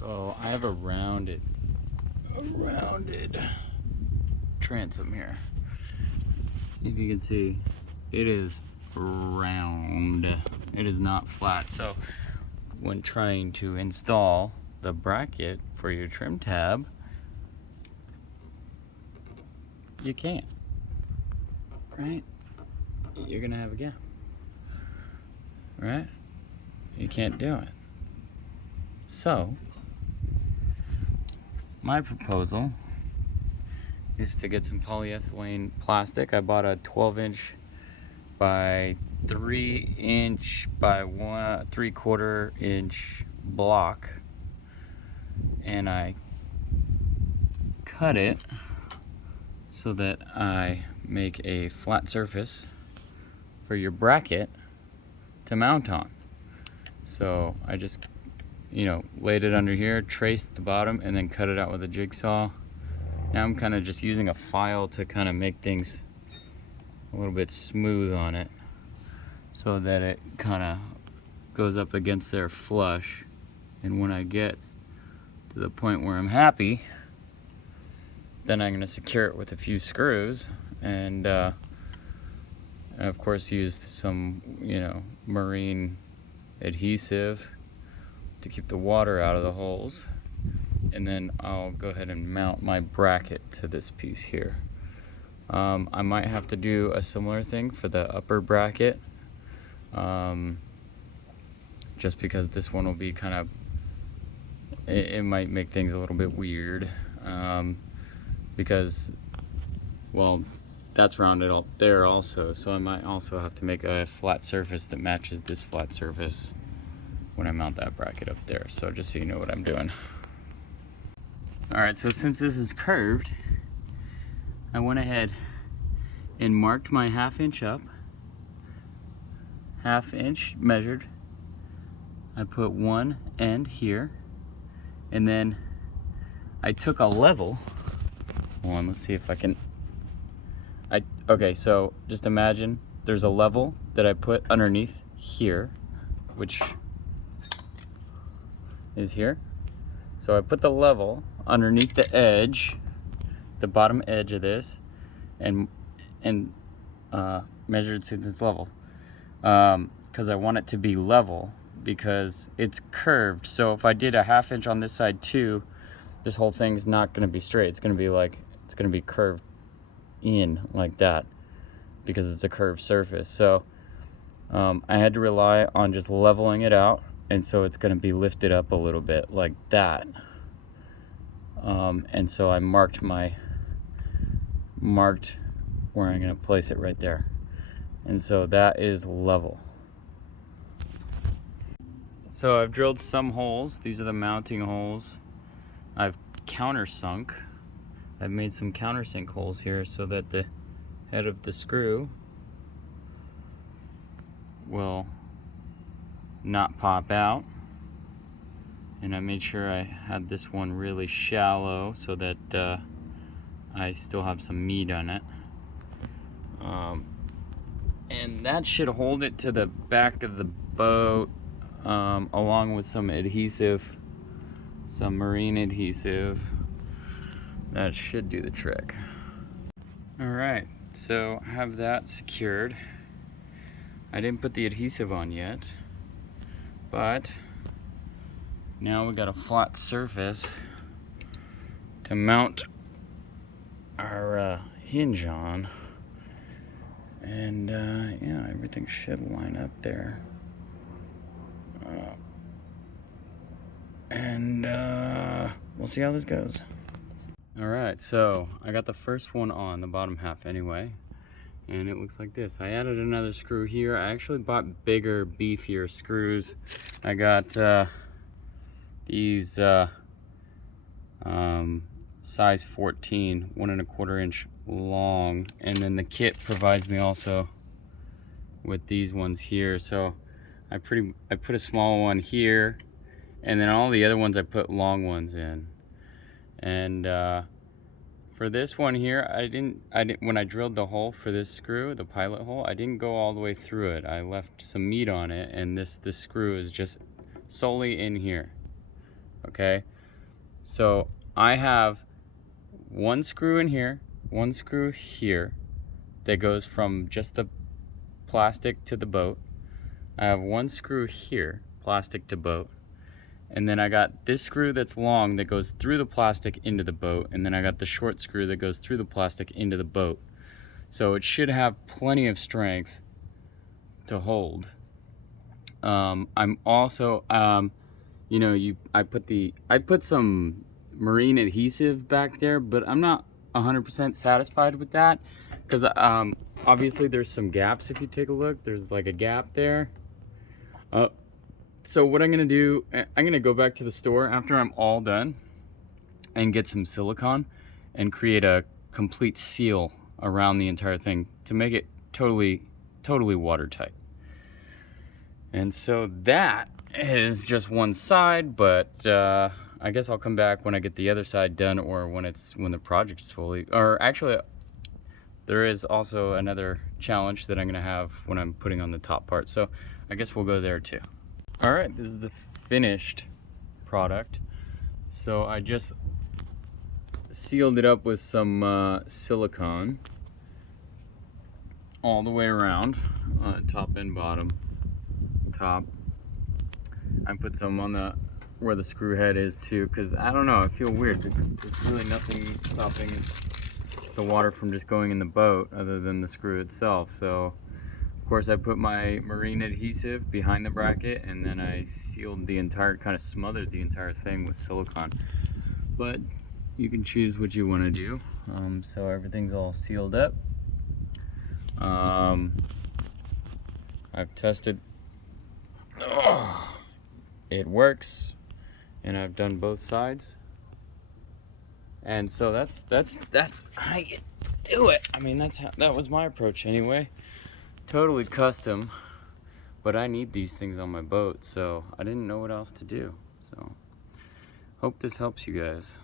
So I have a rounded transom here. If you can see, it is round. It is not flat. So when trying to install the bracket for your trim tab, you can't, right? You're gonna have a gap, right? You can't do it. So my proposal is to get some polyethylene plastic. I bought a 12-inch by 3-inch by 3/4 inch block, and I cut it so that I make a flat surface for your bracket to mount on. So I just, laid it under here, traced the bottom, and then cut it out with a jigsaw. Now I'm kind of just using a file to kind of make things a little bit smooth on it so that it kind of goes up against there flush. And when I get to the point where I'm happy, then I'm going to secure it with a few screws and of course use some marine adhesive to keep the water out of the holes. And then I'll go ahead and mount my bracket to this piece here. I might have to do a similar thing for the upper bracket, just because this one will be kind of, it might make things a little bit weird, because, well, that's rounded up there also, so I might also have to make a flat surface that matches this flat surface when I mount that bracket up there. So just so you know what I'm doing. Alright, so since this is curved, I went ahead and marked my 1/2 inch up, 1/2 inch measured. I put one end here, and then I took a level. Hold on, let's see if I can. Okay, so just imagine there's a level that I put underneath here, which is here. So I put the level underneath the edge, the bottom edge of this, and measured to this level, because I want it to be level, because it's curved. So if I did a 1/2 inch on this side too, this whole thing's not going to be straight. It's going to be curved in like that because it's a curved surface. So I had to rely on just leveling it out, and so it's going to be lifted up a little bit like that. And so I marked where I'm going to place it right there, and so that is level. So I've drilled some holes. These are the mounting holes. I've countersunk. I've made some countersink holes here so that the head of the screw will not pop out. And I made sure I had this one really shallow so that I still have some meat on it. And that should hold it to the back of the boat, along with some adhesive, some marine adhesive. That should do the trick. Alright, so I have that secured. I didn't put the adhesive on yet, but now we got a flat surface to mount our hinge on. And yeah, everything should line up there. And we'll see how this goes. Alright, so I got the first one on, the bottom half anyway, and it looks like this. I added another screw here. I actually bought bigger, beefier screws. I got these size 14, 1 1/4 inch long, and then the kit provides me also with these ones here. So I put a small one here, and then all the other ones I put long ones in. And for this one here, I didn't when I drilled the hole for this screw, the pilot hole, I didn't go all the way through it. I left some meat on it, and this screw is just solely in here. okay? So I have one screw in here, one screw here that goes from just the plastic to the boat. I have one screw here, plastic to boat. And then I got this screw that's long that goes through the plastic into the boat. And then I got the short screw that goes through the plastic into the boat. So it should have plenty of strength to hold. I'm also, you know, I put some marine adhesive back there, but I'm not 100% satisfied with that because obviously there's some gaps. If you take a look, there's like a gap there. So what I'm gonna do, I'm gonna go back to the store after I'm all done and get some silicone and create a complete seal around the entire thing to make it totally watertight. And so that is just one side, but I guess I'll come back when I get the other side done, or when the project is fully, or actually there is also another challenge that I'm gonna have when I'm putting on the top part. So I guess we'll go there too. All right, this is the finished product. So I just sealed it up with some silicone all the way around, top and bottom. Top. I put some on where the screw head is too, because I don't know, I feel weird. There's really nothing stopping the water from just going in the boat other than the screw itself. So of course I put my marine adhesive behind the bracket, and then I sealed the entire, kind of smothered the entire thing with silicone. But you can choose what you want to do. So everything's all sealed up. I've tested. It works, and I've done both sides. And so that's how you do it. I mean, that was my approach anyway. Totally custom, but I need these things on my boat, so I didn't know what else to do. So hope this helps you guys.